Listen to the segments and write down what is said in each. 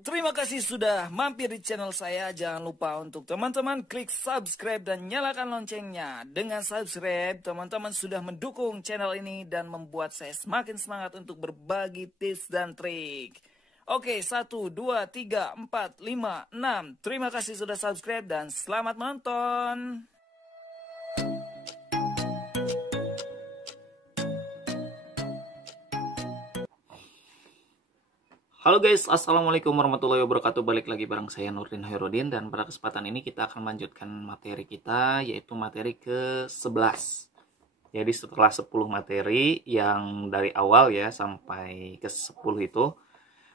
Terima kasih sudah mampir di channel saya. Jangan lupa untuk teman-teman klik subscribe dan nyalakan loncengnya. Dengan subscribe, teman-teman sudah mendukung channel ini dan membuat saya semakin semangat untuk berbagi tips dan trik. Oke, 1, 2, 3, 4, 5, 6. Terima kasih sudah subscribe dan selamat menonton. Halo guys, assalamualaikum warahmatullahi wabarakatuh. Balik lagi bareng saya Nurdin Hoirudin. Dan pada kesempatan ini kita akan melanjutkan materi kita, yaitu materi ke-11. Jadi setelah 10 materi yang dari awal ya sampai ke-10 itu,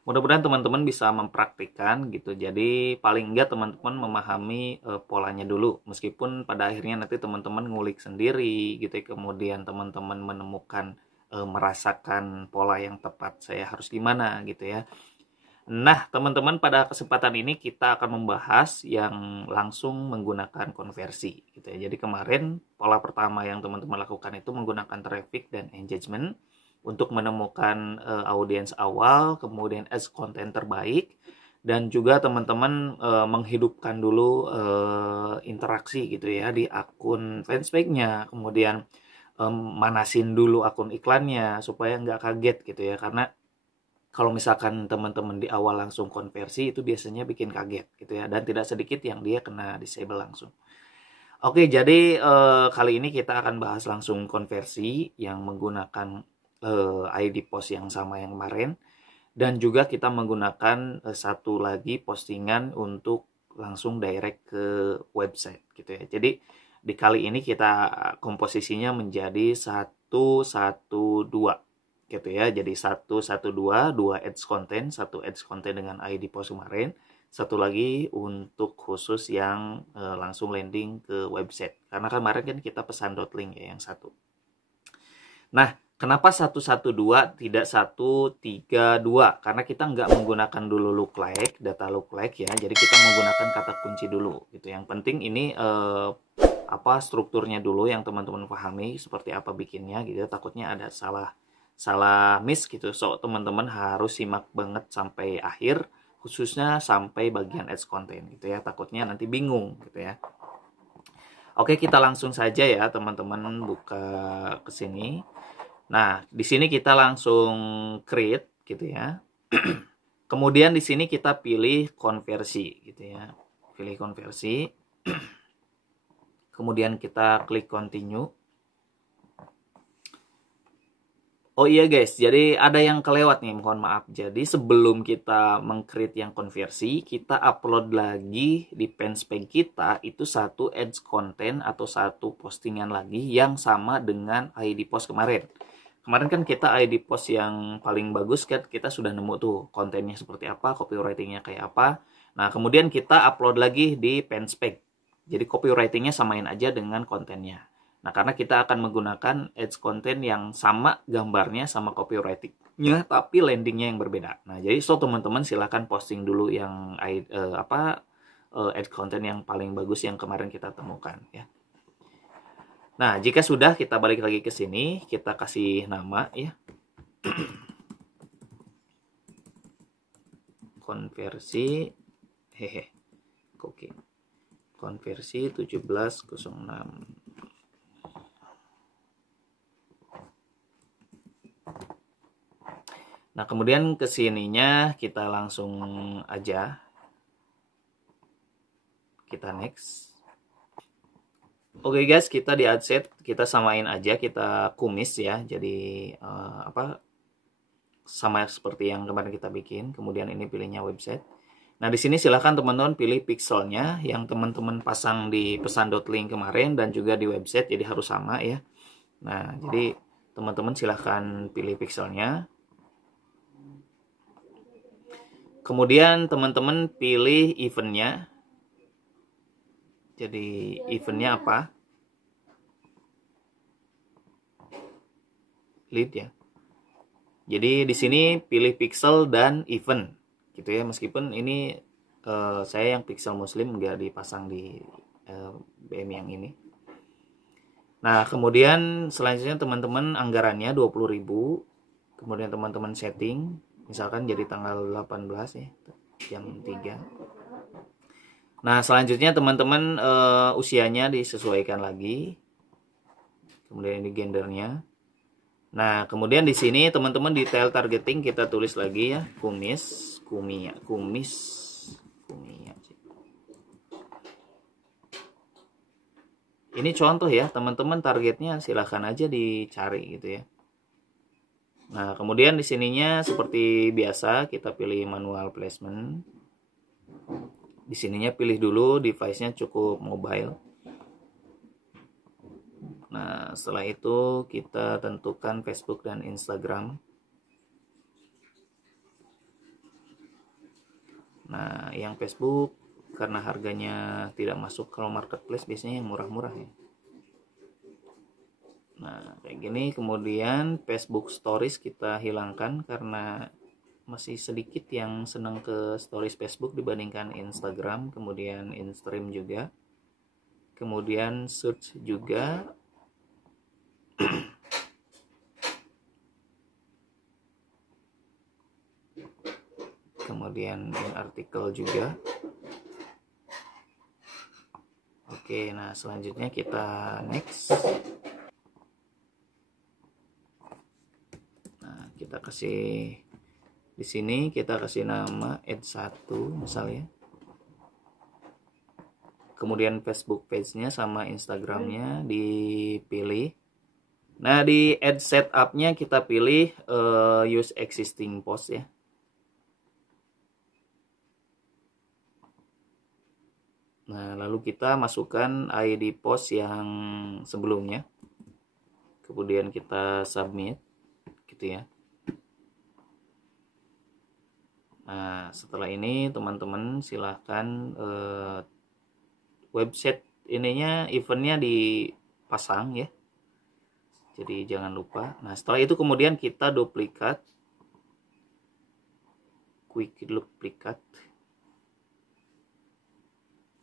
mudah-mudahan teman-teman bisa mempraktikkan gitu. Jadi paling enggak teman-teman memahami polanya dulu. Meskipun pada akhirnya nanti teman-teman ngulik sendiri gitu ya. Kemudian teman-teman menemukan merasakan pola yang tepat saya harus gimana gitu ya. Nah teman-teman, pada kesempatan ini kita akan membahas yang langsung menggunakan konversi gitu ya. Jadi kemarin pola pertama yang teman-teman lakukan itu menggunakan traffic dan engagement untuk menemukan audiens awal, kemudian ads konten terbaik, dan juga teman-teman menghidupkan dulu interaksi gitu ya di akun fanspage-nya, kemudian manasin dulu akun iklannya supaya nggak kaget gitu ya, karena kalau misalkan teman-teman di awal langsung konversi itu biasanya bikin kaget gitu ya, dan tidak sedikit yang dia kena disable langsung. Oke, jadi kali ini kita akan bahas langsung konversi yang menggunakan ID post yang sama yang kemarin, dan juga kita menggunakan satu lagi postingan untuk langsung direct ke website gitu ya. Jadi di kali ini kita komposisinya menjadi 112 gitu ya. Jadi 112, 2 ads konten, 1 ads konten dengan ID post kemarin, satu lagi untuk khusus yang langsung landing ke website. Karena kemarin kan kita pesan .link ya yang satu. Nah, kenapa 112 tidak 132? Karena kita nggak menggunakan dulu lookalike, data lookalike ya. Jadi kita menggunakan kata kunci dulu gitu. Yang penting ini strukturnya dulu yang teman-teman pahami seperti apa bikinnya gitu. Takutnya ada salah miss gitu. So teman-teman harus simak banget sampai akhir, khususnya sampai bagian ads content gitu ya. Takutnya nanti bingung gitu ya. Oke, kita langsung saja ya teman-teman buka ke sini. Nah, di sini kita langsung create gitu ya. Kemudian di sini kita pilih konversi gitu ya. Pilih konversi. Kemudian kita klik continue. Oh iya guys, jadi ada yang kelewat nih, mohon maaf. Jadi sebelum kita meng-create yang konversi, kita upload lagi di fanspage kita itu satu ads content atau satu postingan lagi yang sama dengan ID post kemarin. Kemarin kan kita ID post yang paling bagus kan kita sudah nemu tuh kontennya seperti apa, copywritingnya kayak apa. Nah kemudian kita upload lagi di fanspage. Jadi copywritingnya samain aja dengan kontennya. Nah karena kita akan menggunakan ads konten yang sama gambarnya sama copywritingnya, tapi landingnya yang berbeda. Nah jadi teman-teman silahkan posting dulu yang ads konten yang paling bagus yang kemarin kita temukan ya. Nah, jika sudah, kita balik lagi ke sini, kita kasih nama ya. Konversi Oke. Konversi 1706. Nah, kemudian ke sininya kita langsung aja kita next. Oke guys, kita di adset kita samain aja, kita kumis ya. Jadi sama seperti yang kemarin kita bikin. Kemudian ini pilihnya website. Nah di sini silahkan teman-teman pilih pixelnya yang teman-teman pasang di pesan.link kemarin dan juga di website. Jadi harus sama ya. Nah jadi teman-teman silahkan pilih pixelnya. Kemudian teman-teman pilih eventnya. Jadi eventnya apa? Lead ya. Jadi di sini pilih pixel dan event gitu ya. Meskipun ini saya yang pixel muslim nggak dipasang di BM yang ini. Nah kemudian selanjutnya teman-teman anggarannya 20.000. Kemudian teman-teman setting misalkan jadi tanggal 18 ya. jam 3. Nah, selanjutnya teman-teman usianya disesuaikan lagi. Kemudian ini gendernya. Nah, kemudian di sini teman-teman detail targeting kita tulis lagi ya, kumis, kumia. Ini contoh ya, teman-teman targetnya silahkan aja dicari gitu ya. Nah, kemudian di sininya seperti biasa kita pilih manual placement. Di sininya pilih dulu device-nya cukup mobile. Nah, setelah itu kita tentukan Facebook dan Instagram. Nah, yang Facebook karena harganya tidak masuk, kalau marketplace biasanya yang murah-murah ya. Nah, kayak gini. Kemudian Facebook Stories kita hilangkan karena masih sedikit yang senang ke Stories Facebook dibandingkan Instagram. Kemudian InStream juga. Kemudian search juga. Kemudian in artikel juga. Oke, nah selanjutnya kita next. Nah, kita kasih di sini kita kasih nama add1 misalnya. Kemudian Facebook page-nya sama Instagram-nya dipilih. Nah, di add setup-nya kita pilih use existing post ya. Nah, lalu kita masukkan ID post yang sebelumnya. Kemudian kita submit gitu ya. Nah, setelah ini teman-teman silahkan website ininya, eventnya dipasang ya. Jadi jangan lupa. Nah, setelah itu kemudian kita duplikat, quick duplikat.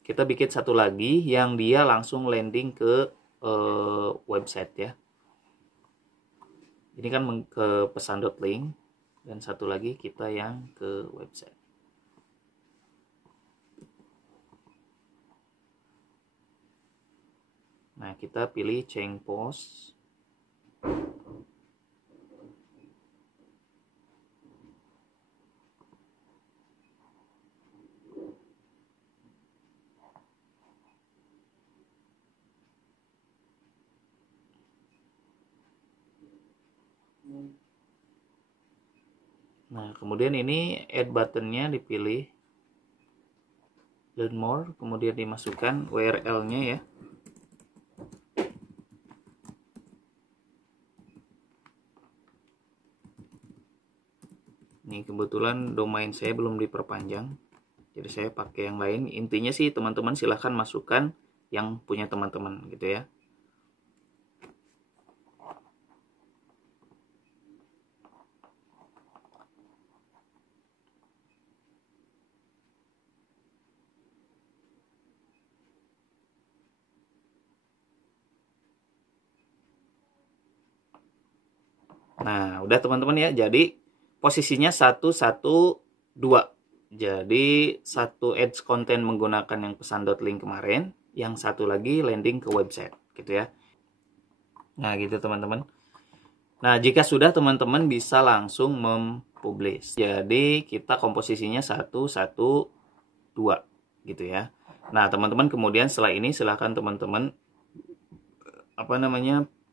Kita bikin satu lagi yang dia langsung landing ke website ya. Ini kan ke pesan.link, dan satu lagi kita yang ke website. Nah, kita pilih change post. Nah, kemudian ini add buttonnya dipilih, learn more, kemudian dimasukkan URL-nya ya. Ini kebetulan domain saya belum diperpanjang, jadi saya pakai yang lain. Intinya sih teman-teman silahkan masukkan yang punya teman-teman gitu ya. Nah, udah teman-teman ya. Jadi posisinya 1, 1, 2. Jadi satu ads konten menggunakan yang pesan.link kemarin, yang satu lagi landing ke website gitu ya. Nah, gitu teman-teman. Nah, jika sudah teman-teman bisa langsung mempublish. Jadi kita komposisinya 1, 1, 2 gitu ya. Nah, teman-teman kemudian setelah ini silahkan teman-teman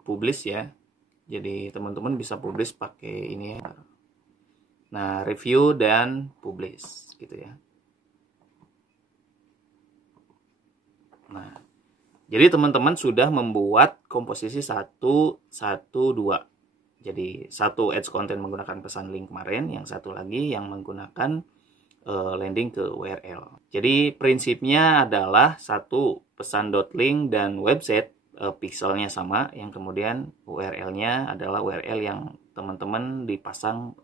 publish ya. Jadi teman-teman bisa publish pakai ini ya. Nah, review dan publish gitu ya. Nah, jadi teman-teman sudah membuat komposisi 1, 1, 2. Jadi satu ads konten menggunakan pesan link kemarin, yang satu lagi yang menggunakan landing ke URL. Jadi prinsipnya adalah satu pesan.link dan website pixelnya sama, yang kemudian URL-nya adalah URL yang teman-teman dipasang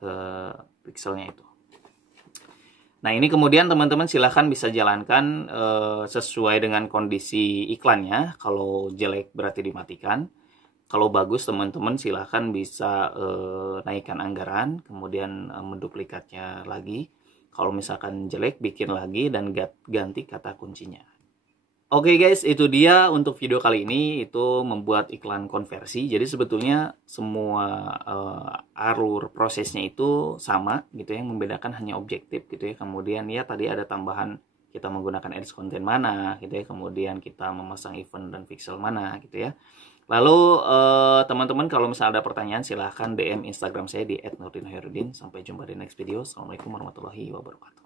pixelnya itu. Nah, ini kemudian teman-teman silahkan bisa jalankan sesuai dengan kondisi iklannya. Kalau jelek berarti dimatikan. Kalau bagus teman-teman silahkan bisa naikkan anggaran, kemudian menduplikatnya lagi. Kalau misalkan jelek, bikin lagi dan ganti kata kuncinya. Oke guys, itu dia untuk video kali ini, itu membuat iklan konversi. Jadi sebetulnya semua alur prosesnya itu sama gitu ya, yang membedakan hanya objektif gitu ya. Kemudian ya tadi ada tambahan kita menggunakan ads konten mana gitu ya, kemudian kita memasang event dan pixel mana gitu ya. Lalu teman-teman kalau misalnya ada pertanyaan silahkan DM Instagram saya di @nurdinhoirudin. Sampai jumpa di next video. Assalamualaikum warahmatullahi wabarakatuh.